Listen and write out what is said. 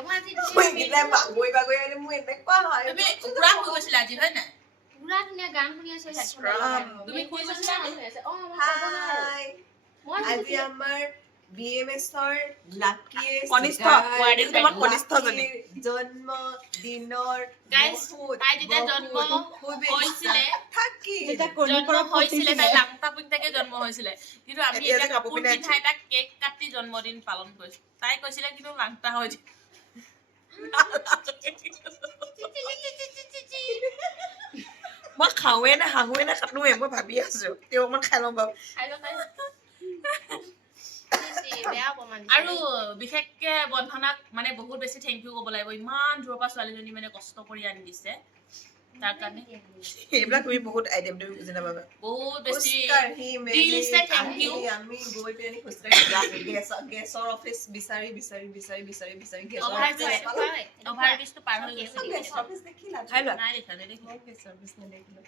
Guitar বাগৈ বাগৈ আনি মোৰ এনেকুৱা হয় তুমি পুৰা হৈ গৈছিল আজি হয় নাই পুৰা ধুনীয়া গান শুনি আছে তুমি শুই গৈছিলা হাই আজি আমাৰ BMSৰ লাকিয়েষ্ট কনিষ্ঠ তোমাৰ কনিষ্ঠজনী জন্মদিনৰ Guys, তাই যেতিয়া জন্ম হৈছিলে তাই লাংটা পুইন্তাকে জন্ম হৈছিলে কিন্তু আমি এটা কাপোৰ পিন্ধাই তাক কেক কাটি জন্মদিন পালন কৰিছো তাই কৈছিলে কিন্তু লাংটা হৈ মই খাওঁৱে না হাঁহুৱে না কাটোৱে মই ভাবি আছো তেওঁ অকমান খাই লওঁ বাৰু আৰু বিশেষকে বন্ধনাক মানে বহুত বেছি থেংক ইউ ক'ব লাগিব ইমান দূৰৰ পৰা ছোৱালীজনী মানে কষ্ট কৰি আনি দিছে তাৰ কাৰণে এইবিলাক তুমি বহুত আইটেম তুমি বুজি নাপাবা বহুত বেছি দিছে thank you. আমি গৈ পেনি খোজকাঢ়ি গেছৰ অফিচ বিচাৰি অভাৰ ব্ৰিজটো পাৰ হৈ গৈছে গেছৰ অফিচ দেখিলা খাই লোৱা নাই দেখা নেদেখিলো গেছৰ অফিচ নেদেখিলো